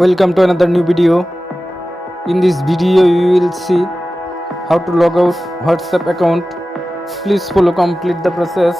Welcome to another new video. In this video you will see how to log out WhatsApp account. Please follow complete the process.